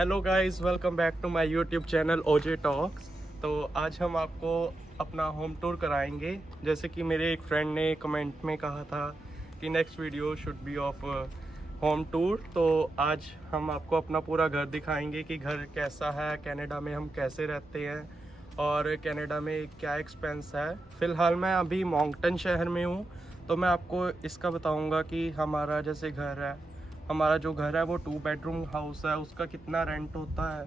Hello guys, welcome back to my YouTube channel OJ talks. तो आज हम आपको अपना होम टूर कराएंगे। जैसे कि मेरे एक फ्रेंड ने कमेंट में कहा था कि next video should be of home tour. तो आज हम आपको अपना पूरा घर दिखाएंगे कि घर कैसा है, कनाडा में हम कैसे रहते हैं और कनाडा में क्या एक्सपेंस है। फ़िलहाल मैं अभी मॉन्कटन शहर में हूँ, तो मैं आपको इसका बताऊँगा कि हमारा जैसे घर है, हमारा जो घर है वो 2 बेडरूम हाउस है, उसका कितना रेंट होता है,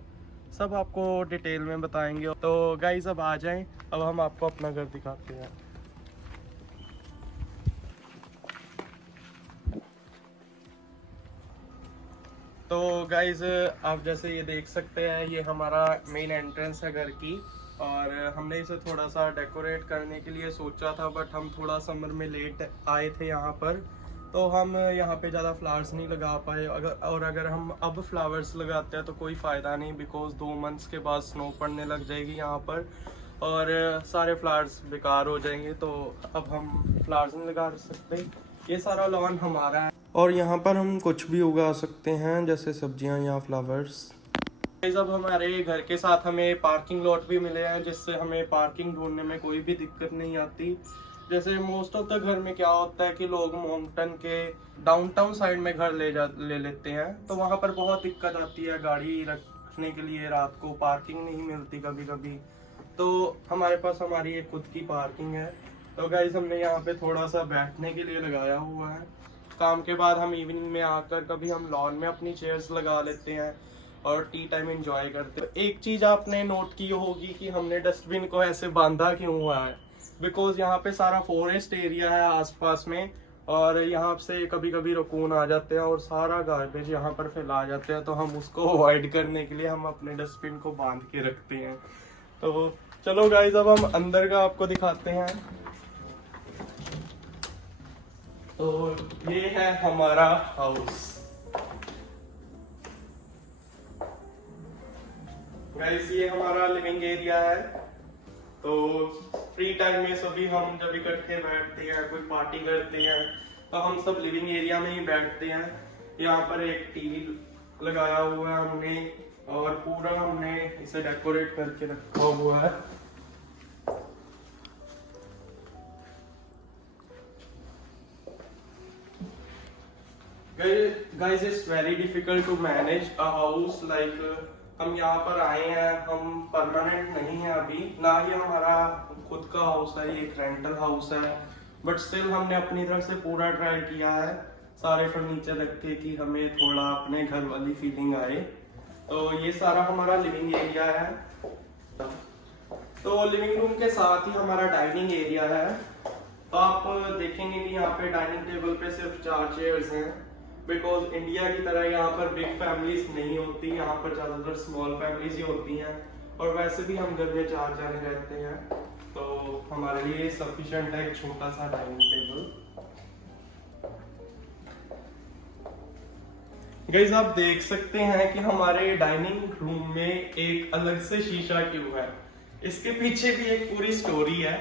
सब आपको डिटेल में बताएंगे। तो गाइस अब आ जाएं, अब हम आपको अपना घर दिखाते हैं। तो गाइस आप जैसे ये देख सकते हैं, ये हमारा मेन एंट्रेंस है घर की। और हमने इसे थोड़ा सा डेकोरेट करने के लिए सोचा था, बट हम थोड़ा समर में लेट आए थे यहाँ पर, तो हम यहाँ पे ज़्यादा फ्लावर्स नहीं लगा पाए। अगर हम अब फ्लावर्स लगाते हैं तो कोई फ़ायदा नहीं, बिकॉज 2 मंथ्स के बाद स्नो पड़ने लग जाएगी यहाँ पर और सारे फ्लावर्स बेकार हो जाएंगे। तो अब हम फ्लावर्स नहीं लगा सकते। ये सारा लॉन हमारा है और यहाँ पर हम कुछ भी उगा सकते हैं, जैसे सब्जियाँ या फ्लावर्स। अब हमारे घर के साथ हमें पार्किंग लॉट भी मिले हैं, जिससे हमें पार्किंग ढूंढने में कोई भी दिक्कत नहीं आती। जैसे मोस्ट ऑफ द घर में क्या होता है कि लोग मॉन्कटन के डाउनटाउन साइड में घर ले लेते हैं, तो वहाँ पर बहुत दिक्कत आती है गाड़ी रखने के लिए, रात को पार्किंग नहीं मिलती कभी कभी। तो हमारे पास हमारी एक खुद की पार्किंग है। तो गाइस हमने यहाँ पे थोड़ा सा बैठने के लिए लगाया हुआ है। काम के बाद हम इवनिंग में आकर कभी हम लॉन में अपनी चेयर्स लगा लेते हैं और टी टाइम एंजॉय करते हैं। एक चीज़ आपने नोट की होगी कि हमने डस्टबिन को ऐसे बांधा क्यों हुआ है, बिकॉज यहाँ पे सारा फॉरेस्ट एरिया है आसपास में, और यहाँ से कभी कभी रकून आ जाते हैं और सारा गार्बेज यहाँ पर फैला जाते हैं। तो हम उसको अवॉइड करने के लिए हम अपने डस्टबिन को बांध के रखते हैं। तो चलो गाइस, अब हम अंदर का आपको दिखाते हैं। तो ये है हमारा हाउस। गाइस ये हमारा लिविंग एरिया है। तो फ्री टाइम में सभी हम जब इकट्ठे बैठते हैं, कोई पार्टी करते हैं, तो हम सब लिविंग एरिया में ही बैठते हैं। यहाँ पर एक टीवी लगाया हुआ है हमने, और पूरा हमने इसे डेकोरेट करके रखा हुआ है। Guys it's very difficult to manage a house like, हम यहाँ पर आए हैं, हम परमानेंट नहीं है अभी, ना ही हमारा खुद का हाउस है, ये एक रेंटल हाउस है। बट स्टिल हमने अपनी तरफ से पूरा ट्राई किया है सारे फर्नीचर रख के कि हमें थोड़ा अपने घर वाली फीलिंग आए। तो ये सारा हमारा लिविंग एरिया है। तो लिविंग रूम के साथ ही हमारा डाइनिंग एरिया है। तो आप देखेंगे कि यहाँ पे डाइनिंग टेबल पे सिर्फ 4 चेयर्स हैं, बिकॉज इंडिया की तरह यहाँ पर बिग फैमिलीज नहीं होती, यहाँ पर ज़्यादातर स्मॉल फैमिलीज ही होती हैं। और वैसे भी हम घर में 4 जने रहते हैं, तो हमारे लिए सफिशिएंट है एक छोटा सा डाइनिंग टेबल। गाइस आप देख सकते हैं कि हमारे डाइनिंग रूम में एक अलग से शीशा क्यों है। इसके पीछे भी एक पूरी स्टोरी है,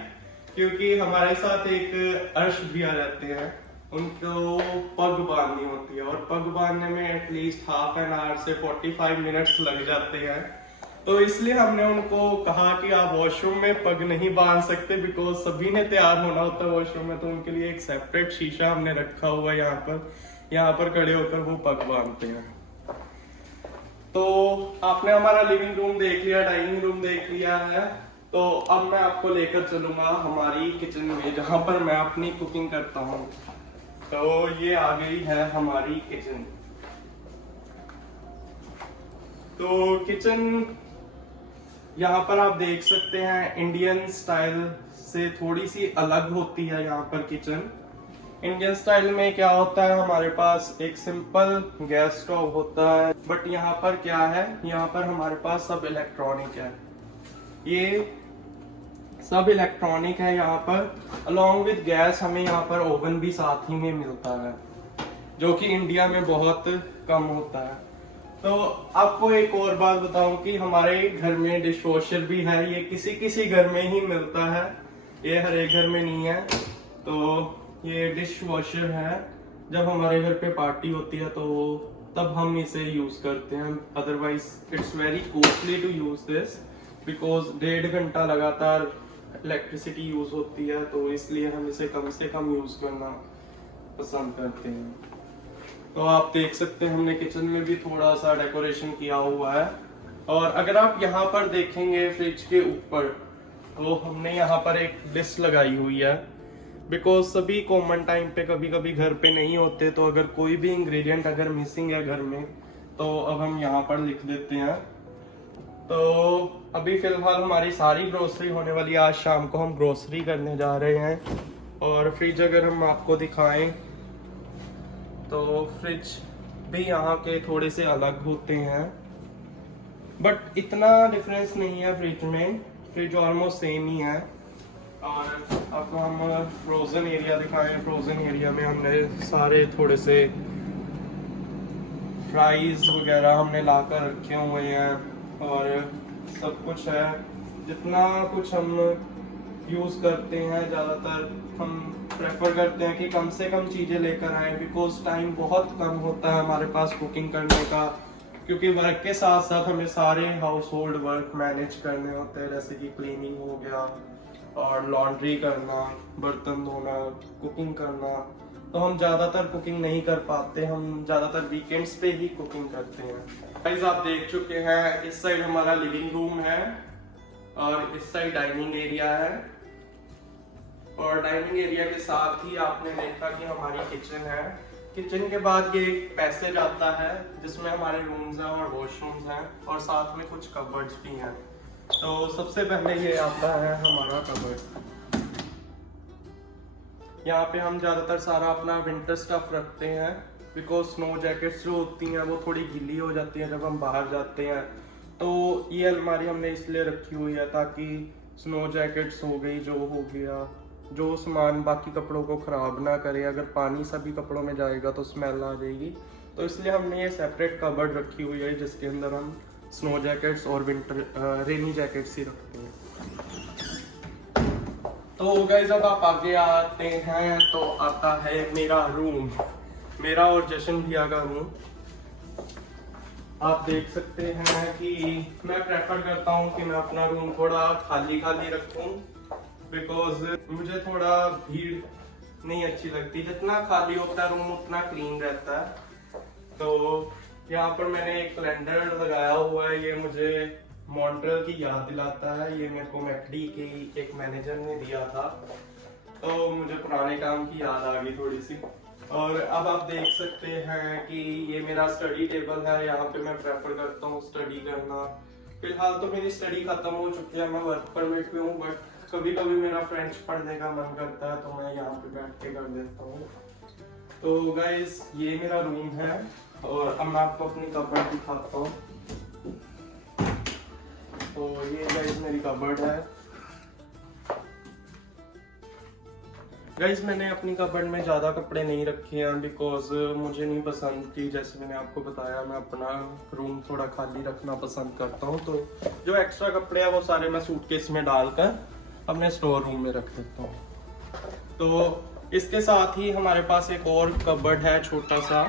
क्योंकि हमारे साथ एक अर्श भैया रहते हैं, उनको पग बांधनी होती है, और पग बांधने में एटलीस्ट हाफ एन आवर से 45 मिनट्स लग जाते हैं। तो इसलिए हमने उनको कहा कि आप वॉशरूम में पग नहीं बांध सकते, बिकॉज सभी ने तैयार होना होता है वॉशरूम में। तो उनके लिए एक सेपरेट शीशा हमने रखा हुआ है यहाँ पर खड़े होकर वो पग बांधते हैं। तो आपने हमारा लिविंग रूम देख लिया, डाइनिंग रूम देख लिया है। तो अब मैं आपको लेकर चलूंगा हमारी किचन में, जहां पर मैं अपनी कुकिंग करता हूँ। तो ये आ गई है हमारी किचन। तो किचन यहाँ पर आप देख सकते हैं इंडियन स्टाइल से थोड़ी सी अलग होती है। यहाँ पर किचन इंडियन स्टाइल में क्या होता है, हमारे पास एक सिंपल गैस स्टोव होता है, बट यहाँ पर क्या है, यहाँ पर हमारे पास सब इलेक्ट्रॉनिक है। ये सब इलेक्ट्रॉनिक है यहाँ पर। अलोंग विद गैस हमें यहाँ पर ओवन भी साथ ही में मिलता है, जो कि इंडिया में बहुत कम होता है। तो आपको एक और बात बताऊं कि हमारे घर में डिश वॉशर भी है। ये किसी किसी घर में ही मिलता है, ये हर एक घर में नहीं है। तो ये डिश वॉशर है, जब हमारे घर पे पार्टी होती है तो तब हम इसे यूज करते हैं, otherwise it's very costly to use this, because 1.5 घंटा लगातार इलेक्ट्रिसिटी यूज होती है, तो इसलिए हम इसे कम से कम यूज करना पसंद करते हैं। तो आप देख सकते हैं हमने किचन में भी थोड़ा सा डेकोरेशन किया हुआ है। और अगर आप यहाँ पर देखेंगे फ्रिज के ऊपर, तो हमने यहाँ पर एक लिस्ट लगाई हुई है, बिकॉज सभी कॉमन टाइम पे कभी कभी घर पे नहीं होते, तो अगर कोई भी इंग्रेडिएंट अगर मिसिंग है घर में, तो अब हम यहाँ पर लिख देते हैं। तो अभी फिलहाल हमारी सारी ग्रोसरी होने वाली है, आज शाम को हम ग्रोसरी करने जा रहे हैं। और फ्रिज अगर हम आपको दिखाएं, तो फ्रिज भी यहाँ के थोड़े से अलग होते हैं, बट इतना डिफरेंस नहीं है फ्रिज में, फ्रिज ऑलमोस्ट सेम ही है। और अब हम फ्रोजन एरिया दिखाएं, फ्रोजन एरिया में हमने सारे थोड़े से फ्राइज वगैरह हमने लाकर रखे हुए हैं, और सब कुछ है। जितना कुछ हम यूज़ करते हैं, ज़्यादातर हम प्रेफर करते हैं कि कम से कम चीज़ें लेकर आएँ, बिकॉज टाइम बहुत कम होता है हमारे पास कुकिंग करने का, क्योंकि वर्क के साथ साथ हमें सारे हाउस होल्ड वर्क मैनेज करने होते हैं, जैसे कि क्लीनिंग हो गया और लॉन्ड्री करना, बर्तन धोना, कुकिंग करना। तो हम ज़्यादातर कुकिंग नहीं कर पाते, हम ज़्यादातर वीकेंड्स पे ही कुकिंग करते हैं। गाइस आप देख चुके हैं, इस साइड हमारा लिविंग रूम है और इस साइड डाइनिंग एरिया है, और डाइनिंग एरिया के साथ ही आपने देखा कि हमारी किचन है। किचन के बाद ये एक पैसेज आता है जिसमें हमारे रूम्स हैं और वॉशरूम्स हैं, और साथ में कुछ कबर्ड्स भी हैं। तो सबसे पहले ये आता है हमारा कबर्ड। यहाँ पे हम ज़्यादातर सारा अपना विंटर स्टफ रखते हैं, बिकॉज स्नो जैकेट्स जो होती हैं वो थोड़ी गीली हो जाती हैं जब हम बाहर जाते हैं। तो ये अलमारी हमने इसलिए रखी हुई है ताकि स्नो जैकेट्स हो गई, जो हो गया, जो सामान बाकी कपड़ों को ख़राब ना करे। अगर पानी सभी कपड़ों में जाएगा तो स्मेल आ जाएगी, तो इसलिए हमने ये सेपरेट कबर्ड रखी हुई है जिसके अंदर हम स्नो जैकेट्स और विंटर रेनी जैकेट्स ही रखते हैं। तो गाइस अब आप आगे आते हैं तो आता है मेरा रूम, मेरा और जशन भैया का रूम। आप देख सकते हैं कि मैं प्रेफर करता हूँ कि मैं अपना रूम थोड़ा खाली खाली रखूँ, बिकॉज मुझे थोड़ा भीड़ नहीं अच्छी लगती। जितना खाली होता है रूम उतना क्लीन रहता है। तो यहाँ पर मैंने एक कैलेंडर लगाया हुआ है, ये मुझे मॉन्ट्रियल की याद दिलाता है। ये मेरे को मैकडी के एक मैनेजर ने दिया था, तो मुझे पुराने काम की याद आ गई थोड़ी सी। और अब आप देख सकते हैं कि ये मेरा स्टडी टेबल है, यहाँ पे मैं प्रेफर करता हूँ स्टडी करना। फिलहाल तो मेरी स्टडी खत्म हो चुकी है, मैं वर्क परमिट पे हूँ, बट कभी कभी मेरा फ्रेंच पढ़ने का मन करता है तो मैं यहाँ पे बैठ के कर देता हूँ। तो गाइस ये मेरा रूम है, और अब मैं आपको अपनी कबर्ड दिखाता हूँ। तो ये गाइस मेरी कबर्ड है। गाइस मैंने अपनी कबर्ड में ज़्यादा कपड़े नहीं रखे हैं, बिकॉज मुझे नहीं पसंद कि, जैसे मैंने आपको बताया, मैं अपना रूम थोड़ा खाली रखना पसंद करता हूँ। तो जो एक्स्ट्रा कपड़े हैं वो सारे मैं सूटकेस में डालकर अपने स्टोर रूम में रख देता हूँ। तो इसके साथ ही हमारे पास एक और कबर्ड है छोटा सा,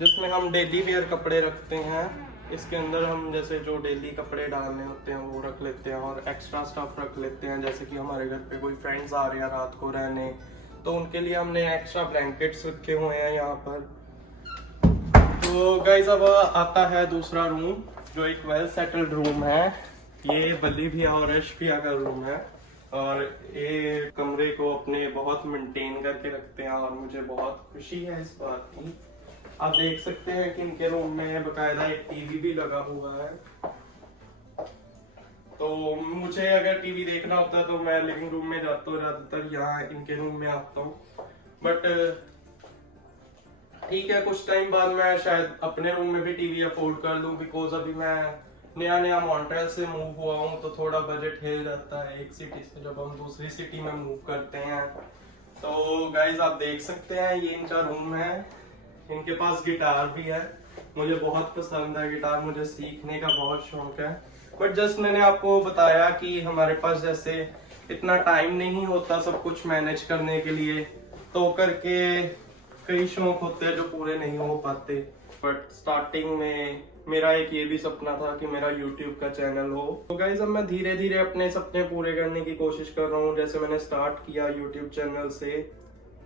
जिसमें हम डेली वेयर कपड़े रखते हैं। इसके अंदर हम जैसे जो डेली कपड़े डालने होते हैं वो रख लेते हैं, और एक्स्ट्रा स्टफ रख लेते हैं। जैसे कि हमारे घर पे कोई फ्रेंड्स आ रहे हैं रात को रहने, तो उनके लिए हमने एक्स्ट्रा ब्लैंकेट्स रखे हुए हैं यहाँ पर। तो गाइस अब आता है दूसरा रूम, जो एक वेल सेटल्ड रूम है। ये बल्ली भैया और यश भैया का रूम है, और ये कमरे को अपने बहुत मेंटेन करके रखते हैं, और मुझे बहुत खुशी है इस बात की। आप देख सकते हैं कि इनके रूम में बकायदा एक टीवी भी लगा हुआ है। तो मुझे अगर टीवी देखना होता है तो मैं लिविंग रूम में जाता हूँ, ज्यादातर यहाँ इनके रूम में आता हूँ। बट ठीक है, कुछ टाइम बाद मैं शायद अपने रूम में भी टीवी अफोर्ड कर लूँ, बिकॉज अभी मैं नया मॉन्ट्रियल से मूव हुआ हूँ, तो थोड़ा बजट हिल जाता है एक सिटी से जब हम दूसरी सिटी में मूव करते हैं। तो गाइज आप देख सकते हैं ये इनका रूम है। इनके पास गिटार भी है, मुझे बहुत पसंद है गिटार, मुझे सीखने का बहुत शौक है। बट जस्ट मैंने आपको बताया कि हमारे पास जैसे इतना टाइम नहीं होता सब कुछ मैनेज करने के लिए, तो करके कई शौक होते हैं जो पूरे नहीं हो पाते, बट स्टार्टिंग में मेरा एक ये भी सपना था कि मेरा YouTube का चैनल हो। तो गाइज अब मैं धीरे धीरे अपने सपने पूरे करने की कोशिश कर रहा हूँ। जैसे मैंने स्टार्ट किया YouTube चैनल से,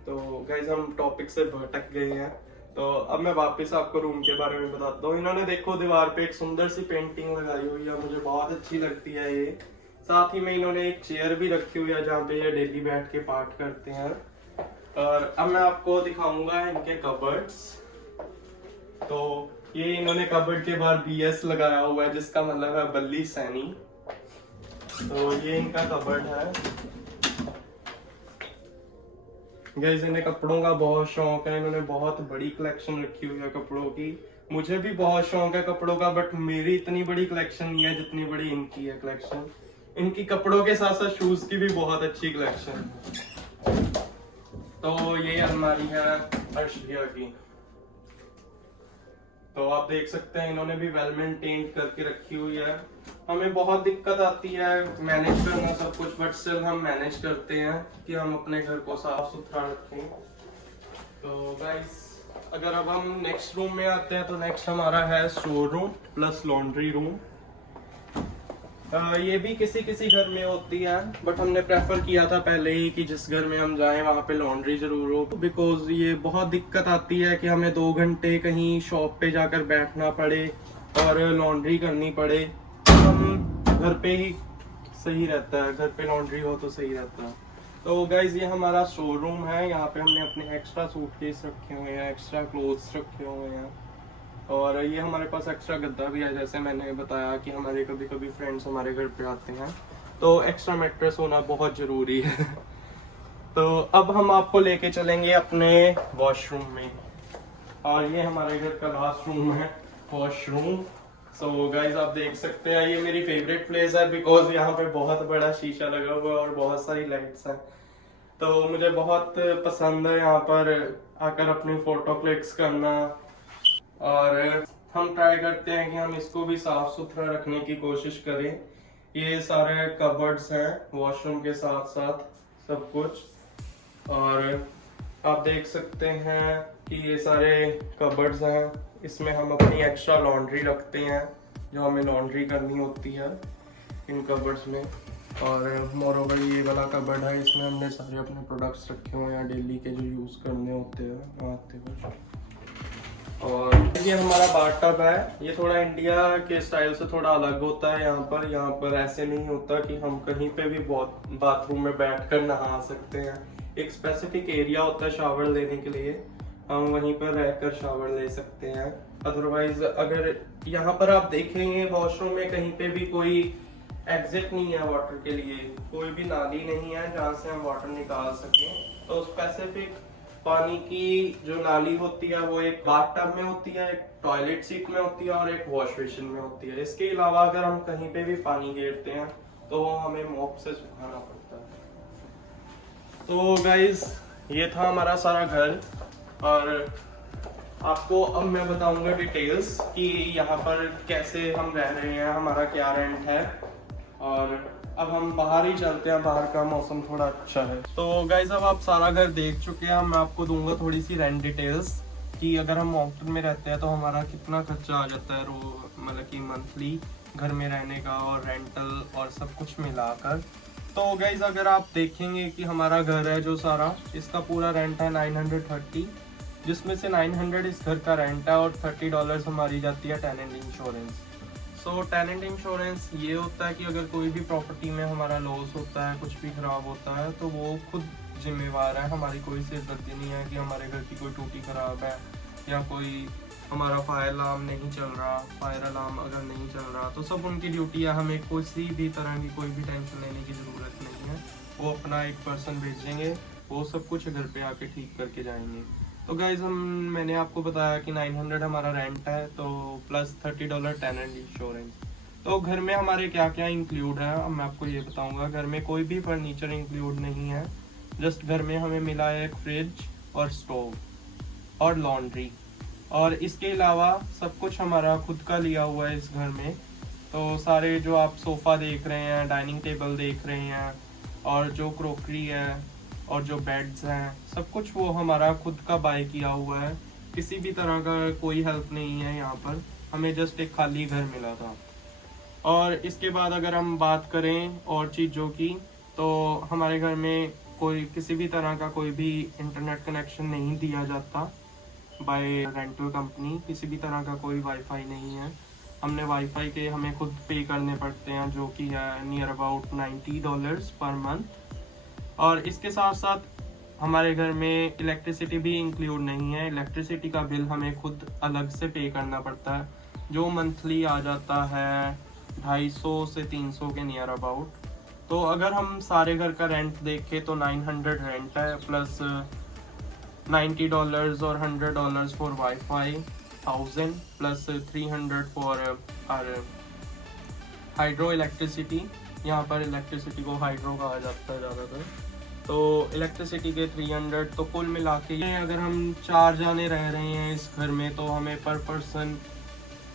तो गाइज हम टॉपिक से भटक गए हैं। तो अब मैं वापस आपको रूम के बारे में बताता हूँ। इन्होंने देखो दीवार पे एक सुंदर सी पेंटिंग लगाई हुई है, मुझे बहुत अच्छी लगती है ये। साथ ही में इन्होंने एक चेयर भी रखी हुई है जहाँ पे ये डेली बैठ के पाठ करते हैं। और अब मैं आपको दिखाऊंगा इनके कबर्ड्स। तो ये इन्होंने कबर्ड के बाहर BS लगाया हुआ है, जिसका मतलब है बल्ली सैनी। तो ये इनका कबर्ड है। गाइस इन्हें कपड़ों का बहुत शौक है, इन्होंने बहुत बड़ी कलेक्शन रखी हुई है कपड़ों की। मुझे भी बहुत शौक है कपड़ों का, बट मेरी इतनी बड़ी कलेक्शन नहीं है जितनी बड़ी इनकी है कलेक्शन। इनकी कपड़ों के साथ साथ शूज की भी बहुत अच्छी कलेक्शन। तो ये अलमारी है अर्शिया की। तो आप देख सकते हैं इन्होंने भी वेल मेंटेन करके रखी हुई है। हमें बहुत दिक्कत आती है मैनेज करना सब कुछ, बट स्टिल हम मैनेज करते हैं कि हम अपने घर को साफ सुथरा रखें। तो गाइस अगर अब हम नेक्स्ट रूम में आते हैं, तो नेक्स्ट हमारा है store room plus laundry room. ये भी किसी किसी घर में होती है, बट हमने प्रेफर किया था पहले ही कि जिस घर में हम जाएं वहाँ पे लॉन्ड्री जरूर हो, बिकॉज ये बहुत दिक्कत आती है कि हमें 2 घंटे कहीं शॉप पे जाकर बैठना पड़े और लॉन्ड्री करनी पड़े। हम घर पे ही सही रहता है, घर पे लॉन्ड्री हो तो सही रहता है। तो गाइज ये हमारा स्टोर रूम है। यहाँ पे हमने अपने एक्स्ट्रा सूटकेस रखे हुए हैं, एक्स्ट्रा क्लोथ्स रखे हुए हैं, और ये हमारे पास एक्स्ट्रा गद्दा भी है। जैसे मैंने बताया कि हमारे कभी कभी फ्रेंड्स हमारे घर पे आते हैं, तो एक्स्ट्रा मैट्रेस होना बहुत जरूरी है। तो अब हम आपको लेके चलेंगे अपने वॉशरूम में, और ये हमारे घर का लास्ट रूम है, वॉशरूम। सो गाइज आप देख सकते हैं ये मेरी फेवरेट प्लेस है, बिकॉज यहाँ पे बहुत बड़ा शीशा लगा हुआ है और बहुत सारी लाइट्स हैं। तो मुझे बहुत पसंद है यहाँ पर आकर अपनी फोटो क्लिक्स करना, और हम ट्राई करते हैं कि हम इसको भी साफ सुथरा रखने की कोशिश करें। ये सारे कबर्ड्स हैं वॉशरूम के साथ साथ सब कुछ, और आप देख सकते हैं कि ये सारे कबर्ड्स हैं। इसमें हम अपनी एक्स्ट्रा लॉन्ड्री रखते हैं जो हमें लॉन्ड्री करनी होती है इन कबर्ड्स में। और मोरोवर ये वाला कबर्ड है, इसमें हमने सारे अपने प्रोडक्ट्स रखे हुए हैं डेली के जो यूज़ करने होते हैं आते हुए। और ये हमारा बाथटब है। ये थोड़ा इंडिया के स्टाइल से थोड़ा अलग होता है। यहाँ पर ऐसे नहीं होता कि हम कहीं पे भी बाथरूम में बैठकर नहा सकते हैं। एक स्पेसिफिक एरिया होता है शावर लेने के लिए, हम वहीं पर रहकर शावर ले सकते हैं। अदरवाइज अगर यहाँ पर आप देखेंगे वॉशरूम में कहीं पे भी कोई एग्जिट नहीं है वाटर के लिए, कोई भी नाली नहीं है जहाँ से हम वाटर निकाल सकें। तो स्पेसिफिक पानी की जो नाली होती है वो एक बाथटब में होती है, एक टॉयलेट सीट में होती है और एक वॉश बेसिन में होती है। इसके अलावा अगर हम कहीं पे भी पानी गिरते हैं तो हमें मॉप से सुखाना पड़ता है। तो गाइज ये था हमारा सारा घर, और आपको अब मैं बताऊंगा डिटेल्स कि यहाँ पर कैसे हम रह रहे हैं, हमारा क्या रेंट है। और अब हम बाहर ही चलते हैं, बाहर का मौसम थोड़ा अच्छा है। तो गाइज अब आप सारा घर देख चुके हैं, मैं आपको दूंगा थोड़ी सी रेंट डिटेल्स कि अगर हम माउंटेन में रहते हैं तो हमारा कितना खर्चा आ जाता है मतलब कि मंथली घर में रहने का और रेंटल और सब कुछ मिलाकर। तो गाइज अगर आप देखेंगे कि हमारा घर है जो सारा, इसका पूरा रेंट है 930, जिसमें से 900 इस घर का रेंट है और $30 हमारी जाती है टेनेंट इंश्योरेंस। सो टेनेंट इंश्योरेंस ये होता है कि अगर कोई भी प्रॉपर्टी में हमारा लॉस होता है, कुछ भी खराब होता है, तो वो खुद जिम्मेवार है। हमारी कोई सिरदर्दी नहीं है कि हमारे घर की कोई टूटी खराब है या कोई हमारा फायर अलार्म नहीं चल रहा, फायर अलार्म अगर नहीं चल रहा तो सब उनकी ड्यूटी है। हमें किसी भी तरह की कोई भी टेंशन लेने की ज़रूरत नहीं है। वो अपना एक पर्सन भेजेंगे, वो सब कुछ घर पे आके ठीक करके जाएंगे। तो गाइज मैंने आपको बताया कि 900 हमारा रेंट है, तो प्लस $30 टेनेंट इंश्योरेंस। तो घर में हमारे क्या क्या इंक्लूड है अब मैं आपको ये बताऊंगा। घर में कोई भी फर्नीचर इंक्लूड नहीं है, जस्ट घर में हमें मिला है एक फ्रिज और स्टोव और लॉन्ड्री, और इसके अलावा सब कुछ हमारा खुद का लिया हुआ है इस घर में। तो सारे जो आप सोफ़ा देख रहे हैं, डाइनिंग टेबल देख रहे हैं, और जो क्रोकरी है और जो बेड्स हैं सब कुछ वो हमारा खुद का बाय किया हुआ है। किसी भी तरह का कोई हेल्प नहीं है यहाँ पर, हमें जस्ट एक खाली घर मिला था। और इसके बाद अगर हम बात करें और चीज़ों की, तो हमारे घर में कोई किसी भी तरह का कोई भी इंटरनेट कनेक्शन नहीं दिया जाता बाय रेंटल कंपनी। किसी भी तरह का कोई वाईफाई नहीं है। हमने वाईफाई के हमें खुद पे करने पड़ते हैं, जो कि है नियर अबाउट $90 पर मंथ। और इसके साथ साथ हमारे घर में इलेक्ट्रिसिटी भी इंक्लूड नहीं है। इलेक्ट्रिसिटी का बिल हमें खुद अलग से पे करना पड़ता है, जो मंथली आ जाता है 250 से 300 के नियर अबाउट। तो अगर हम सारे घर का रेंट देखें तो 900 रेंट है, प्लस $90 और $100 for wifi, 1000 plus 300 for our hydro electricity. यहाँ पर इलेक्ट्रिसिटी को हाइड्रो कहा जाता है ज़्यादातर। तो इलेक्ट्रिसिटी के 300, तो कुल मिला के अगर हम 4 जाने रह रहे हैं इस घर में, तो हमें पर पर्सन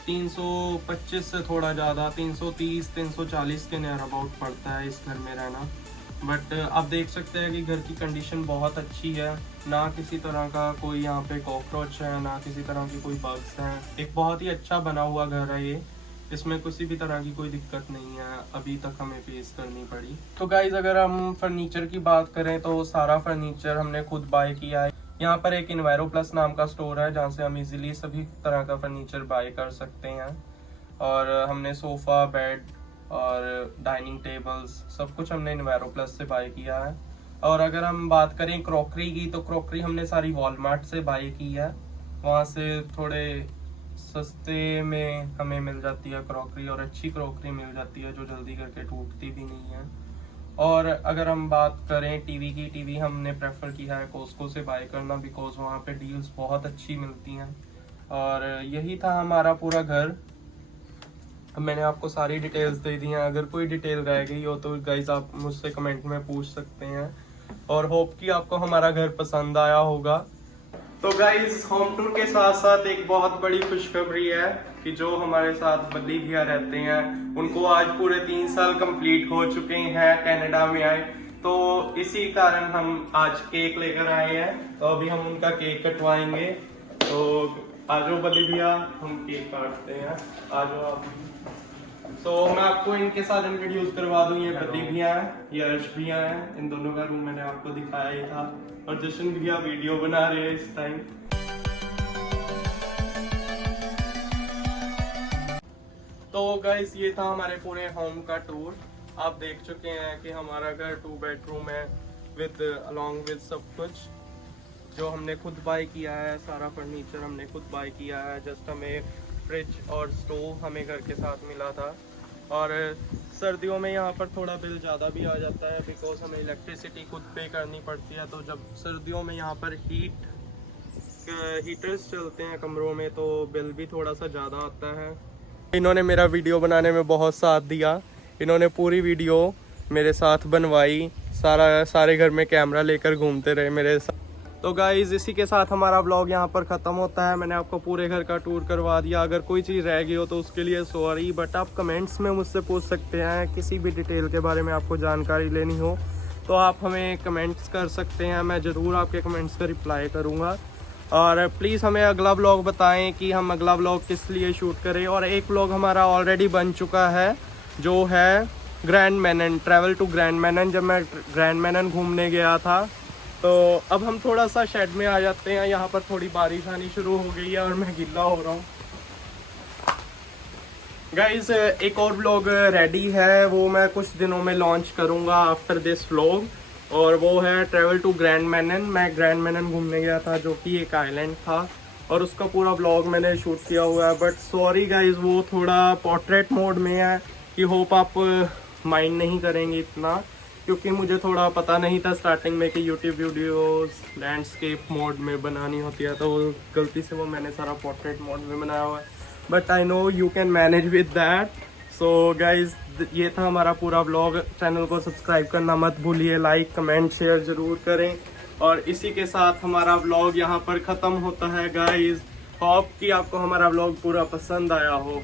325 से थोड़ा ज़्यादा 330-340 के नियर अबाउट पड़ता है इस घर में रहना। बट आप देख सकते हैं कि घर की कंडीशन बहुत अच्छी है, ना किसी तरह का कोई यहाँ पे कॉकरोच है, ना किसी तरह की कोई बग्स हैं। एक बहुत ही अच्छा बना हुआ घर है ये, इसमें किसी भी तरह की कोई दिक्कत नहीं है अभी तक हमें फेस करनी पड़ी। तो गाइज अगर हम फर्नीचर की बात करें तो सारा फर्नीचर हमने खुद बाय किया है। यहाँ पर एक इन्वायरो प्लस नाम का स्टोर है जहाँ से हम इजीली सभी तरह का फर्नीचर बाय कर सकते हैं। और हमने सोफ़ा, बेड और डाइनिंग टेबल्स सब कुछ हमने इन्वायरो प्लस से बाय किया है। और अगर हम बात करें क्रॉकरी की, तो क्रॉकरी हमने सारी वॉलमार्ट से बाय की है। वहाँ से थोड़े सस्ते में हमें मिल जाती है क्रॉकरी, और अच्छी क्रॉकरी मिल जाती है जो जल्दी करके टूटती भी नहीं है। और अगर हम बात करें टीवी की, टीवी हमने प्रेफर किया है कॉस्को से बाय करना, बिकॉज वहाँ पे डील्स बहुत अच्छी मिलती हैं। और यही था हमारा पूरा घर। अब मैंने आपको सारी डिटेल्स दे दी हैं। अगर कोई डिटेल रह गई हो तो गाइज आप मुझसे कमेंट में पूछ सकते हैं। और होप कि आपको हमारा घर पसंद आया होगा। तो गाइज होम टूर के साथ साथ एक बहुत बड़ी खुशखबरी है कि जो हमारे साथ बल्ली भैया रहते हैं उनको आज पूरे 3 साल कंप्लीट हो चुके हैं कनाडा में आए। तो इसी कारण हम आज केक लेकर आए हैं, तो अभी हम उनका केक कटवाएंगे। तो आ जाओ बल्ली भैया, हम केक काटते हैं। आ जाओ आप। तो मैं आपको इनके साथ इंट्रोड्यूस करवा दूं। ये प्रदीप भैया है, ये अर्श भैया है। इन दोनों का रूम मैंने आपको दिखाया ही था। और जशन भैया वीडियो बना रहे हैं इस टाइम। तो गाइस ये था हमारे पूरे होम का टूर। आप देख चुके हैं कि हमारा घर 2 बेडरूम है विद अलॉन्ग विद सब कुछ जो हमने खुद बाय किया है। सारा फर्नीचर हमने खुद बाय किया है। जस्ट हमें फ्रिज और स्टोव हमें घर के साथ मिला था। और सर्दियों में यहाँ पर थोड़ा बिल ज़्यादा भी आ जाता है, बिकॉज हमें इलेक्ट्रिसिटी खुद पे करनी पड़ती है। तो जब सर्दियों में यहाँ पर हीटर्स चलते हैं कमरों में, तो बिल भी थोड़ा सा ज़्यादा आता है। इन्होंने मेरा वीडियो बनाने में बहुत साथ दिया। इन्होंने पूरी वीडियो मेरे साथ बनवाई, सारे घर में कैमरा लेकर घूमते रहे मेरे साथ। तो गाइज़ इसी के साथ हमारा व्लॉग यहाँ पर ख़त्म होता है। मैंने आपको पूरे घर का टूर करवा दिया। अगर कोई चीज़ रह गई हो तो उसके लिए सॉरी, बट आप कमेंट्स में मुझसे पूछ सकते हैं। किसी भी डिटेल के बारे में आपको जानकारी लेनी हो तो आप हमें कमेंट्स कर सकते हैं। मैं ज़रूर आपके कमेंट्स का रिप्लाई करूँगा। और प्लीज़ हमें अगला व्लॉग बताएं कि हम अगला व्लॉग किस लिए शूट करें। और एक व्लॉग हमारा ऑलरेडी बन चुका है जो है Grand Manan, travel to Grand Manan. जब मैं ग्रैंड मैनन घूमने गया था, तो अब हम थोड़ा सा शेड में आ जाते हैं। यहाँ पर थोड़ी बारिश आनी शुरू हो गई है और मैं गीला हो रहा हूँ। गाइज एक और व्लॉग रेडी है, वो मैं कुछ दिनों में लॉन्च करूँगा आफ्टर दिस व्लॉग। और वो है ट्रैवल टू ग्रैंड मैनन। मैं ग्रैंड मैनन घूमने गया था जो कि एक आइलैंड था, और उसका पूरा व्लॉग मैंने शूट किया हुआ है। बट सॉरी गाइज वो थोड़ा पोर्ट्रेट मोड में है, कि होप आप माइंड नहीं करेंगे इतना, क्योंकि मुझे थोड़ा पता नहीं था स्टार्टिंग में कि यूट्यूब वीडियोस लैंडस्केप मोड में बनानी होती है। तो गलती से वो मैंने सारा पोर्ट्रेट मोड में बनाया हुआ है। But I know you can manage with that. So guys ये था हमारा पूरा व्लॉग। चैनल को सब्सक्राइब करना मत भूलिए, लाइक कमेंट शेयर ज़रूर करें। और इसी के साथ हमारा व्लॉग यहाँ पर ख़त्म होता है गाइज। होप कि आपको हमारा व्लॉग पूरा पसंद आया हो।